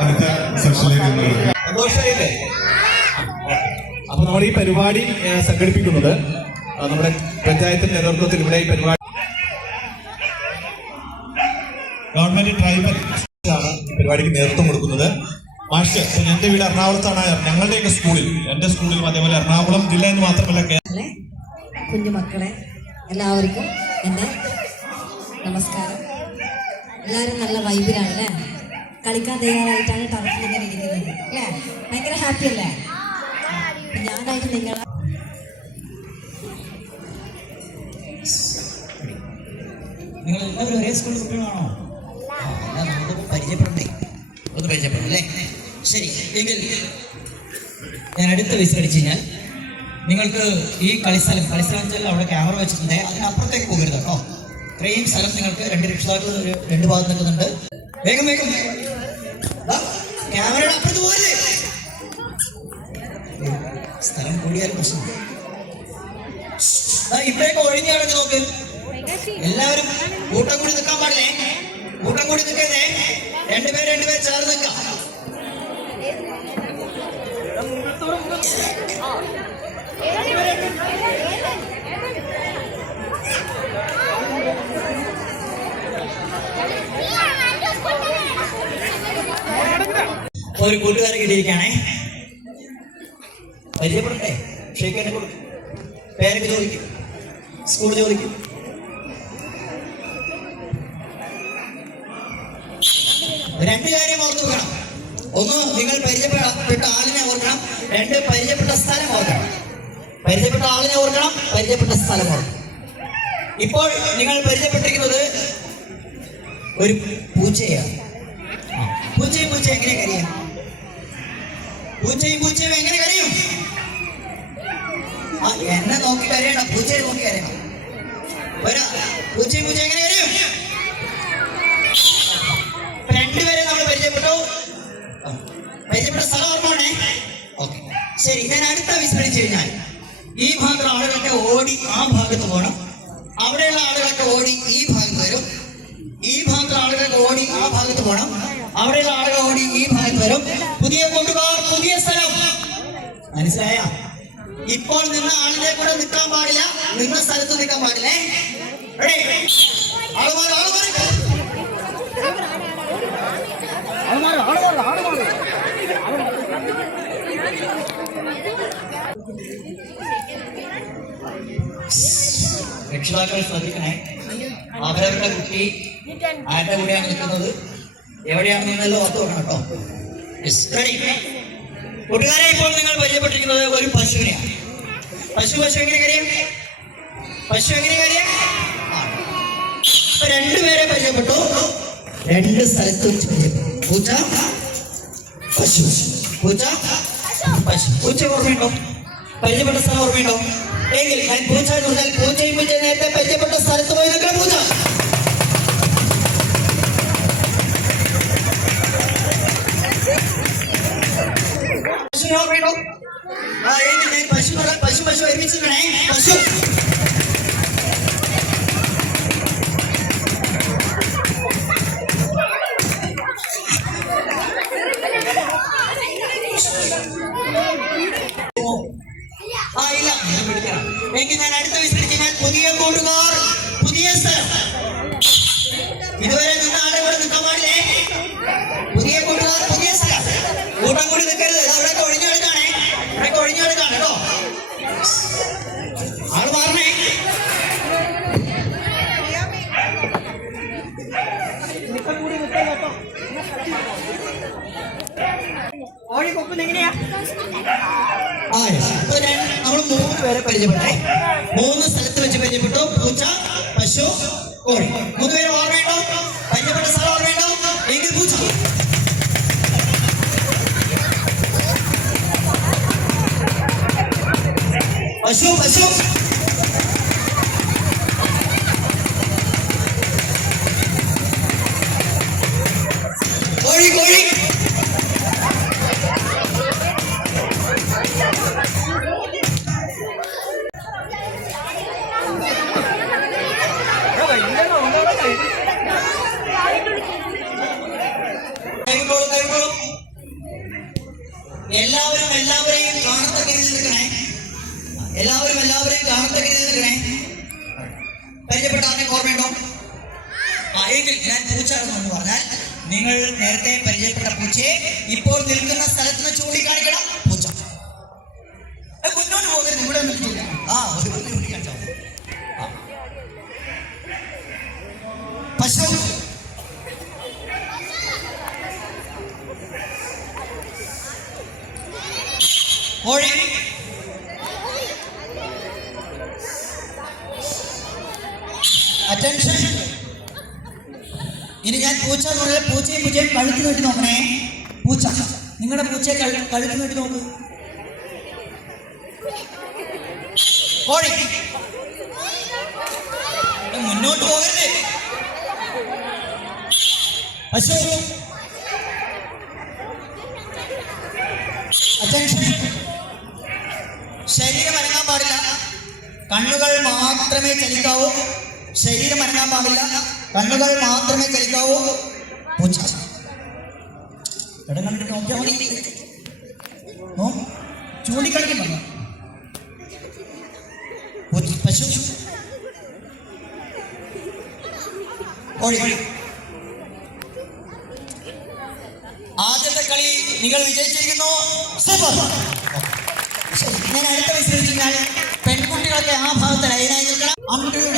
അടുത്ത സെക്ഷനിലേക്ക് സന്തോഷമായില്ലേ? അപ്പൊ നമ്മൾ ഈ പരിപാടി സംഘടിപ്പിക്കുന്നത് നമ്മുടെ പഞ്ചായത്തിന്റെ നേതൃത്വത്തിൽ ഇവിടെ ഈ പരിപാടി ഗവൺമെന്റ് ട്രൈബൽ ആണ് ഈ പരിപാടിക്ക് നേതൃത്വം കൊടുക്കുന്നത്. മാഷ്, എന്റെ വീട് എറണാകുളത്താണ്. ഞങ്ങളുടെയൊക്കെ സ്കൂളിൽ, എന്റെ സ്കൂളിലും അതേപോലെ എറണാകുളം ജില്ല എന്ന് മാത്രമല്ല കുഞ്ഞുമക്കളെ എല്ലാവർക്കും എൻ്റെ നമസ്കാരം. എല്ലാവരും നല്ല വൈബിലാണ് അല്ലേ? കളിക്കാൻ തയ്യാറായിട്ടാണ് ടർഫിൽ ഇങ്ങനെ ഇരിക്കുന്നത് അല്ലേ? ഭയങ്കര ഹാപ്പി അല്ലേ? ഞാനായിട്ട് നിങ്ങൾ എല്ലാവരും ഒരേ സ്കൂളിൽ കുട്ടികളാണോ? നമുക്ക് പരിചയപ്പെടണ്ടേ? ഒന്ന് പരിചയപ്പെടണം അല്ലേ? ശരി, എങ്കിൽ ഞാൻ അടുത്ത വയസ്സ് കളിച്ചു കഴിഞ്ഞാൽ നിങ്ങൾക്ക് ഈ കളിസ്ഥലം വെച്ചാൽ അവിടെ ക്യാമറ വെച്ചിട്ടുണ്ട്, അതിനപ്പുറത്തേക്ക് പോകരുത് കേട്ടോ. ഇത്രയും സ്ഥലം നിങ്ങൾക്ക് രണ്ട് രക്ഷിതാക്കൾ രണ്ട് ഭാഗത്ത് നിൽക്കുന്നുണ്ട്. വേഗം വേഗം ക്യാമറയുടെ അപ്പുറത്ത് പോകരുത്. സ്ഥലം കൂടിയാലും പ്രശ്നം. ഇവിടേക്ക് ഒഴിഞ്ഞു കിടന്ന് നോക്ക്. എല്ലാവരും കൂട്ടം കൂടി നിൽക്കാൻ പാടില്ലേ? കൂട്ടം കൂടി നിൽക്കരുതേ. രണ്ടുപേർ ചേർന്ന് നിൽക്കാം. ഒരു കൂട്ടുകാരെ കിട്ടിയിരിക്കുകയാണേ. പരിചയപ്പെടട്ടെ? ക്ഷയിക്കാൻ കൊടുക്കും. പേരൊക്കെ ചോദിക്കും, സ്കൂൾ ചോദിക്കും. രണ്ട് കാര്യം ഓർത്തു വെക്കണം. ഒന്ന്, നിങ്ങൾ പരിചയപ്പെട്ട ആളിനെ ഓർക്കണം. രണ്ട്, പരിചയപ്പെട്ട സ്ഥലം ഓർക്കണം. പരിചയപ്പെട്ട ആളിനെ ഓർക്കണം, പരിചയപ്പെട്ട സ്ഥലം ഓർക്കണം. ഇപ്പോൾ നിങ്ങൾ പരിചയപ്പെട്ടിരിക്കുന്നത് ഒരു പൂച്ചയാണ്. പൂച്ചയും എങ്ങനെ കരയും? പൂച്ചയും എങ്ങനെ കരയും? എന്നെ നോക്കി കരയണം, പൂച്ചയെ നോക്കി കരയണം. പൂച്ചയും എങ്ങനെ കരയും? രണ്ടുപേരെ നമ്മൾ പരിചയപ്പെട്ടു. പരിചയപ്പെട്ട സ്ഥലം ഓർമ്മണേ. ഓക്കെ, ശരി. ഞാൻ അടുത്ത വിസ്മരിച്ചു കഴിഞ്ഞാൽ ഈ ഭാഗത്തുള്ള ആളുകളൊക്കെ ഓടി ആ ഭാഗത്ത് പോകണം. അവിടെയുള്ള ആളുകളൊക്കെ ഓടി ഈ ഭാഗത്ത് വരും. ഈ ഭാഗത്തുള്ള ആളുകളൊക്കെ ഓടി ആ ഭാഗത്ത് പോകണം. അവിടെയുള്ള ആളുകൾ ഓടി ഈ ഭാഗത്ത് വരും. പുതിയ കൂട്ടുകാർ, പുതിയ സ്ഥലം. മനസ്സിലായ? ഇപ്പോൾ നിന്ന ആളിനെ കൂടെ നിൽക്കാൻ പാടില്ല, നിന്ന സ്ഥലത്ത് നിൽക്കാൻ പാടില്ലേ? രക്ഷിതാക്കൾ ശ്രദ്ധിക്കണേ. അവരവരുടെ കുട്ടി ആരുടെ കൂടെയാണ് നിൽക്കുന്നത്, എവിടെയാണ് നിന്നല്ലോ അത് നോക്കണം കേട്ടോ. കൂട്ടുകാരെ, ഇപ്പോൾ നിങ്ങൾ പരിചയപ്പെട്ടിരിക്കുന്നത് ഒരു പശുവിനെയാണ്. പശു എങ്ങനെ കരയും? രണ്ടുപേരെ പരിചയപ്പെട്ടു, രണ്ട് സ്ഥലത്ത് വെച്ച് പരിചയപ്പെട്ടു. പൂച്ച ഓർമ്മയുണ്ടോ? പരിചയപ്പെട്ട സ്ഥലം ഓർമ്മയുണ്ടോ? എങ്കിൽ ഞാൻ പൂച്ച എന്ന് പറഞ്ഞാൽ പൂച്ചയും നേരത്തെ പരിചയപ്പെട്ട സ്ഥലത്ത് പോയി നിൽക്കണം. പൂച്ച ഓർമ്മയുണ്ടോ? പശു ഒരുമിച്ചിരിക്കണേ. പശു ഇല്ല, എങ്കിൽ ഞാൻ അടുത്ത വിസ്തരിച്ചാൽ പുതിയ കൂട്ടുകാർ, പുതിയ സ്ഥലം. ഇതുവരെ നിന്ന ആളെ ഇവിടെ നിൽക്കാൻ പാടില്ലേ? പുതിയ കൂട്ടുകാർ, പുതിയ സ്ഥലം. കൂട്ടം കൂടി നിൽക്കരുത്. അവിടെയൊക്കെ ഒഴിഞ്ഞു കിടക്കാണേ. ഇവിടെയൊക്കെ ഒഴിഞ്ഞു കിടക്കാണ് കേട്ടോ. ആള് മാറണേ. നമ്മൾ 3 പേരെ പരിചയപ്പെട്ടെ. 3 സ്ഥലത്ത് വെച്ച് പരിചയപ്പെട്ടു. പൂച്ച, പശു, കോഴി. 3 പേര് ഓർമ്മയുണ്ടോ? പരിചയപ്പെട്ട സ്ഥലം ഓർമ്മയുണ്ടോ? എങ്കിൽ പൂച്ച. പശു കോഴി. Thank you. എല്ലാവരെയും കാണത്തക്ക രീതിയിൽ നിൽക്കണേ. എല്ലാവരെയും കാണത്തക്ക രീതിയിൽ നിൽക്കണേ. പരിചയപ്പെട്ട ആരുടെ ഓർമ്മയുണ്ടോ? എങ്കിൽ ഞാൻ പൂച്ച എന്ന് പറഞ്ഞാൽ നിങ്ങൾ നേരത്തെ പരിചയപ്പെട്ട പൂച്ചയെ ഇപ്പോൾ നിൽക്കുന്ന സ്ഥലത്ത് നിന്ന് ചൂണ്ടിക്കാണിക്കണം. പൂച്ച മുന്നോട്ട് പോകരുത്, ഇവിടെ നിൽക്കില്ല. ഒരു ചൂണ്ടിക്കാണിച്ചോ. പശു, കോഴി, അറ്റൻഷൻ. ഇനി ഞാൻ പൂച്ച എന്ന് പറഞ്ഞാൽ പൂച്ചയും കഴുത്ത് നീട്ടി നോക്കണേ. പൂച്ച, നിങ്ങളുടെ പൂച്ചയെ കഴുത്ത് നീട്ടി നോക്ക്. കോഴി, മുന്നോട്ട് പോകരുത്. പശു, അറ്റൻഷൻ. ശരീരം അനങ്ങാൻ പാടില്ല, കണ്ണുകൾ മാത്രമേ ചലിക്കാവൂ. ശരീരം അനങ്ങാൻ പാടില്ല, കണ്ണുകൾ മാത്രമേ ചലിക്കാവൂ. പൂച്ച ഇടം കണ്ടിട്ട് നോക്കിയാൽ മതി. ചൂണ്ടിക്കളിക്കുന്നു. പശു, കോഴി. ആദ്യത്തെ കളി നിങ്ങൾ വിജയിച്ചിരിക്കുന്നു. സൂപ്പർ. ഞാൻ അടുത്ത വിശ്രമിച്ചാൽ പെൺകുട്ടികളൊക്കെ ആ ഭാഗത്ത് ലൈനായി നിൽക്കണം. ആൺകുട്ടികൾ